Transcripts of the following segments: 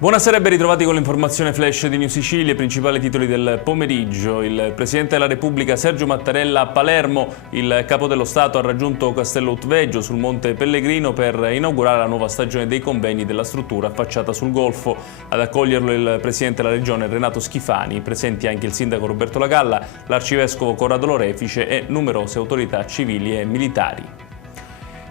Buonasera e ben ritrovati con l'informazione flash di New Sicilia, i principali titoli del pomeriggio. Il Presidente della Repubblica Sergio Mattarella a Palermo, il Capo dello Stato ha raggiunto Castello Utveggio sul Monte Pellegrino per inaugurare la nuova stagione dei convegni della struttura affacciata sul Golfo. Ad accoglierlo il Presidente della Regione Renato Schifani, presenti anche il Sindaco Roberto Lagalla, l'Arcivescovo Corrado Lorefice e numerose autorità civili e militari.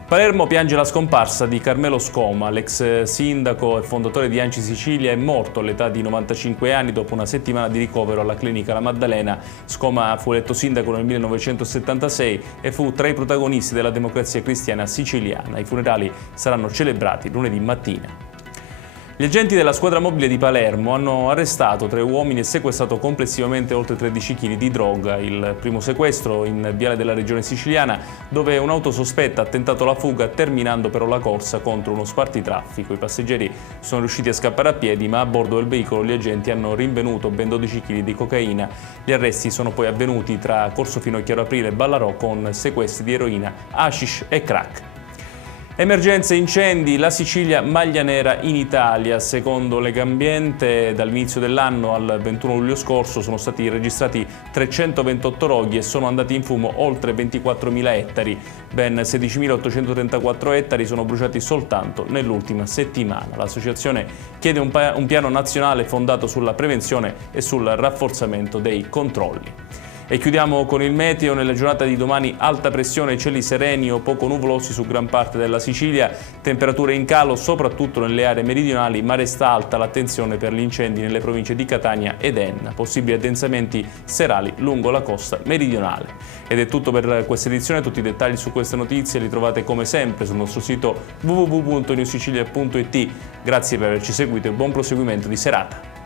Palermo piange la scomparsa di Carmelo Scoma, l'ex sindaco e fondatore di ANCI Sicilia, è morto all'età di 95 anni dopo una settimana di ricovero alla clinica La Maddalena. Scoma fu eletto sindaco nel 1976 e fu tra i protagonisti della Democrazia Cristiana siciliana. I funerali saranno celebrati lunedì mattina. Gli agenti della squadra mobile di Palermo hanno arrestato 3 uomini e sequestrato complessivamente oltre 13 kg di droga. Il primo sequestro in Viale della Regione Siciliana, dove un'auto sospetta ha tentato la fuga terminando però la corsa contro uno spartitraffico. I passeggeri sono riusciti a scappare a piedi, ma a bordo del veicolo gli agenti hanno rinvenuto ben 12 kg di cocaina. Gli arresti sono poi avvenuti tra Corso Finocchiaro Aprile e Ballarò con sequestri di eroina, hashish e crack. Emergenze incendi, la Sicilia maglia nera in Italia. Secondo Legambiente, dall'inizio dell'anno al 21 luglio scorso sono stati registrati 328 roghi e sono andati in fumo oltre 24.000 ettari. Ben 16.834 ettari sono bruciati soltanto nell'ultima settimana. L'associazione chiede un piano nazionale fondato sulla prevenzione e sul rafforzamento dei controlli. E chiudiamo con il meteo. Nella giornata di domani alta pressione, cieli sereni o poco nuvolosi su gran parte della Sicilia, temperature in calo soprattutto nelle aree meridionali, ma resta alta l'attenzione per gli incendi nelle province di Catania ed Enna, possibili addensamenti serali lungo la costa meridionale. Ed è tutto per questa edizione, tutti i dettagli su queste notizie li trovate come sempre sul nostro sito www.newsicilia.it. Grazie per averci seguito e buon proseguimento di serata.